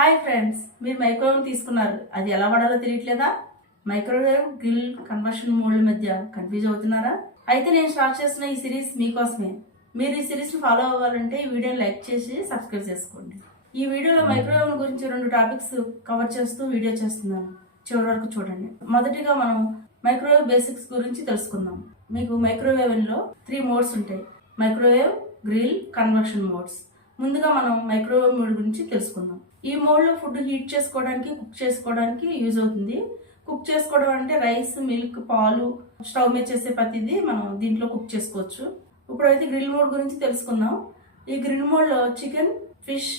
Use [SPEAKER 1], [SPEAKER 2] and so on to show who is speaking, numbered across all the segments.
[SPEAKER 1] Hi friends మీరు microwave తీసుకున్నారు. అది ఎలా వాడాలో తెలియట్లేదా? మైక్రోవేవ్ గ్రిల్ కన్వర్షన్ మోడ్ల మధ్య కన్ఫ్యూజ్ అవుతున్నారా? అయితే నేను స్టార్ట్ చేస్తున్న ఈ సిరీస్ మీకోసమే. మీరు ఈ సిరీస్ ఫాలో అవ్వాలంటే ఈ వీడియోని లైక్ చేసి సబ్స్క్రైబ్ చేసుకోండి. ఈ వీడియోలో మైక్రోవేవ్ గురించి రెండు టాపిక్స్ కవర్ చేస్తూ వీడియో చేస్తున్నాను. చివరి వరకు చూడండి. మొదటిగా మనం మైక్రోవేవ్ బేసిక్స్ గురించి తెలుసుకుందాం. మీకు మైక్రోవేవ్లో త్రీ మోడ్స్ ఉంటాయి. Microwave grill conversion modes. ముందుగా మనం మైక్రోవేవ్ మోడ్ గురించి తెలుసుకుందాం. ఈ మోడ్లో ఫుడ్ హీట్ చేసుకోవడానికి కుక్ చేసుకోవడానికి యూజ్ అవుతుంది. కుక్ చేసుకోవడం అంటే రైస్ మిల్క్ పాలు స్టవ్ మీద చేసే ప్రతిదీ మనం దీంట్లో కుక్ చేసుకోవచ్చు. ఇప్పుడైతే గ్రిల్ మోడ్ గురించి తెలుసుకుందాం. ఈ గ్రిల్ మోడ్లో చికెన్ ఫిష్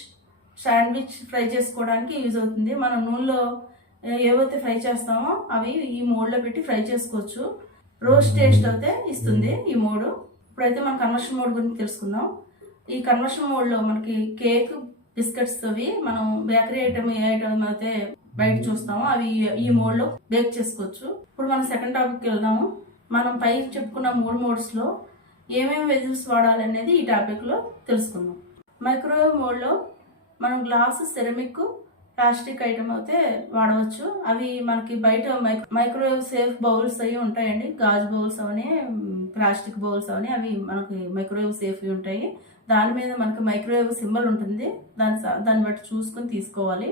[SPEAKER 1] శాండ్విచ్ ఫ్రై చేసుకోవడానికి యూజ్ అవుతుంది. మనం నూనెలో ఏవైతే ఫ్రై చేస్తామో అవి ఈ మోడ్లో పెట్టి ఫ్రై చేసుకోవచ్చు. రోస్ట్ టేస్ట్ అయితే ఇస్తుంది ఈ మోడ్ ఇప్పుడైతే మనం కన్వర్షన్ మోడ్ గురించి తెలుసుకుందాం. ఈ కన్వర్షన్ మోడ్లో మనకి కేక్ బిస్కెట్స్ అవి మనం బేకరీ ఐటమ్ ఏ ఐటమ్ అయితే బయట చూస్తామో అవి ఈ మోడ్లో బేక్ చేసుకోవచ్చు. ఇప్పుడు మనం సెకండ్ టాపిక్కి వెళ్దాము. మనం పై చెప్పుకున్న మూడు మోడ్స్లో ఏమేమి వెజిల్స్ వాడాలి అనేది ఈ టాపిక్లో తెలుసుకుందాం. మైక్రోవేవ్ మోడ్లో మనం గ్లాస్ సెరమిక్ ప్లాస్టిక్ ఐటమ్ అయితే వాడవచ్చు. అవి మనకి బయట మైక్రోవేవ్ సేఫ్ బౌల్స్ అవి ఉంటాయండి. గాజు బౌల్స్ అవని ప్లాస్టిక్ బౌల్స్ అవని అవి మనకి మైక్రోవేవ్ సేఫ్ ఉంటాయి. దాని మీద మనకి మైక్రోవేవ్ సింబల్ ఉంటుంది. దాని దాన్ని బట్టి చూసుకొని తీసుకోవాలి.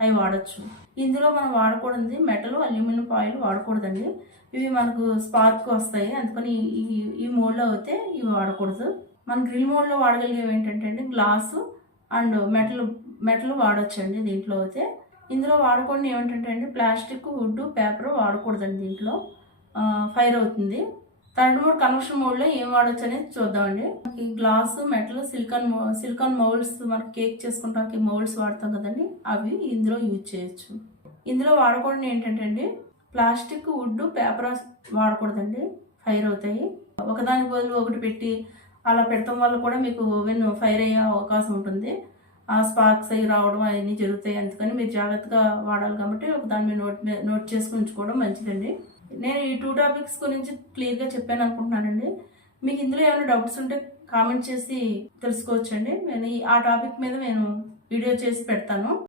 [SPEAKER 1] అవి వాడచ్చు. ఇందులో మనం వాడకూడదు మెటల్ అల్యూమినియం ఫాయిల్ వాడకూడదండి. ఇవి మనకు స్పార్క్ వస్తాయి. అందుకని ఈ ఈ మోడ్లో అయితే ఇవి వాడకూడదు. మన గ్రిల్ మోడ్లో వాడగలిగేవి ఏంటంటే అండి గ్లాసు అండ్ మెటల్ మెటల్ వాడచ్చండి దీంట్లో అయితే. ఇందులో వాడుకోండి ఏమిటంటే అండి ప్లాస్టిక్ వుడ్ పేపర్ వాడకూడదండి దీంట్లో. ఫైర్ అవుతుంది. థర్డ్ మోడ్ కన్వర్షన్ మోడ్లో ఏం వాడచ్చు అనేది చూద్దామండి. మనకి glass metal silicone silicone moulds మనకి కేక్ చేసుకుంటానికి మౌల్డ్స్ వాడతాం కదండి అవి ఇందులో యూజ్ చేయొచ్చు. ఇందులో వాడకూడదు ఏంటంటే అండి ప్లాస్టిక్ వుడ్ పేపర్ వాడకూడదండి ఫైర్ అవుతాయి. ఒకదాని బదులు ఒకటి పెట్టి అలా పెట్టడం వల్ల కూడా మీకు ఓవెన్ ఫైర్ అయ్యే అవకాశం ఉంటుంది. స్పార్క్స్ అవి రావడం అవన్నీ జరుగుతాయి. అందుకని మీరు జాగ్రత్తగా వాడాలి కాబట్టి ఒక దాని మీద నోట్ మీద నోట్ చేసుకుని ఉంచుకోవడం మంచిదండి. నేను ఈ టూ టాపిక్స్ గురించి క్లియర్గా చెప్పాను అనుకుంటున్నానండి. మీకు ఇందులో ఏమైనా డౌట్స్ ఉంటే కామెంట్ చేసి తెలుసుకోవచ్చండి. నేను ఈ- ఆ టాపిక్ మీద నేను వీడియో చేసి పెడతాను.